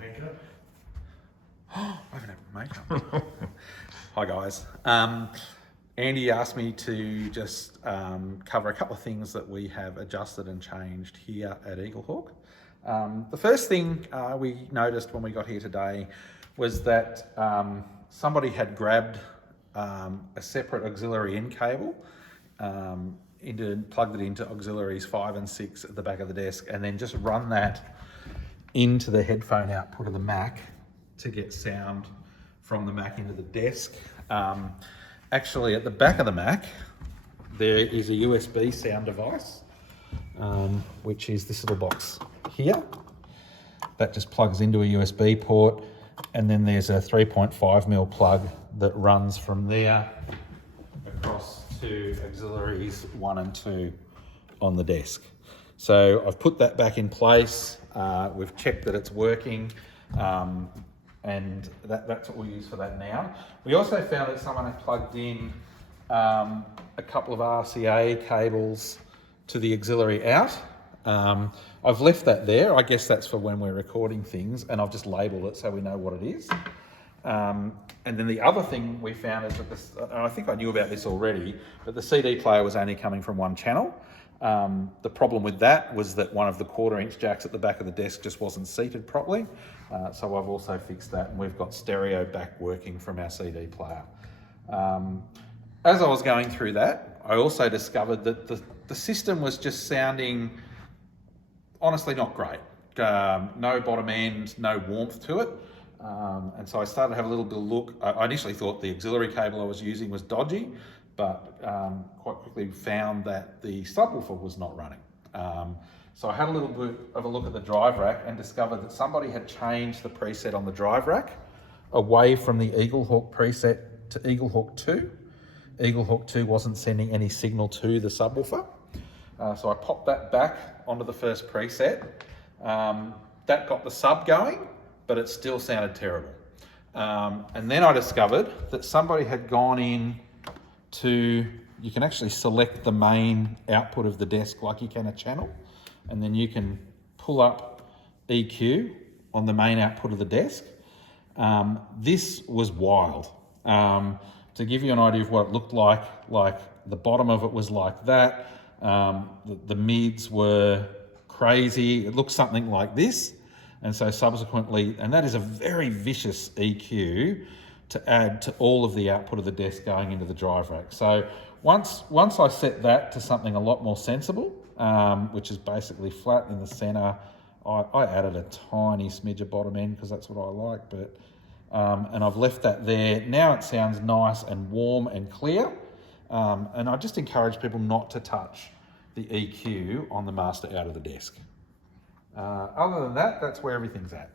makeup. I haven't had makeup. Hi guys. Andy asked me to just cover a couple of things that we have adjusted and changed here at Eaglehawk. The first thing we noticed when we got here today was that somebody had grabbed a separate auxiliary in cable, plugged it into auxiliaries 5 and 6 at the back of the desk, and then just run that into the headphone output of the Mac to get sound from the Mac into the desk. Actually, at the back of the Mac, there is a USB sound device, which is this little box here. That just plugs into a USB port, and then there's a 3.5mm plug that runs from there across to auxiliaries 1 and 2 on the desk. So I've put that back in place. We've checked that it's working. And that's what we use for that now. We also found that someone had plugged in a couple of RCA cables to the auxiliary out. I've left that there. I guess that's for when we're recording things, and I've just labelled it so we know what it is. And then the other thing we found is that this, and I think I knew about this already, but the CD player was only coming from one channel. The problem with that was that one of the 1/4" jacks at the back of the desk just wasn't seated properly. So I've also fixed that, and we've got stereo back working from our CD player. As I was going through that, I also discovered that the system was just sounding honestly not great. No bottom end, no warmth to it. And so I started to have a little bit of look. I initially thought the auxiliary cable I was using was dodgy, but quite quickly found that the subwoofer was not running. So I had a little bit of a look at the drive rack and discovered that somebody had changed the preset on the drive rack away from the Eaglehawk preset to Eaglehawk 2. Eaglehawk 2 wasn't sending any signal to the subwoofer. So I popped that back onto the first preset. That got the sub going, but it still sounded terrible. And then I discovered that somebody had gone in you can actually select the main output of the desk like you can a channel, and then you can pull up EQ on the main output of the desk. This was wild. To give you an idea of what it looked like the bottom of it was like that. The mids were crazy. It looked something like this. And so subsequently, and that is a very vicious EQ to add to all of the output of the desk going into the drive rack. So once I set that to something a lot more sensible, which is basically flat in the center, I added a tiny smidge of bottom end because that's what I like, but and I've left that there. Now it sounds nice and warm and clear, and I just encourage people not to touch the EQ on the master out of the desk. Other than that, that's where everything's at.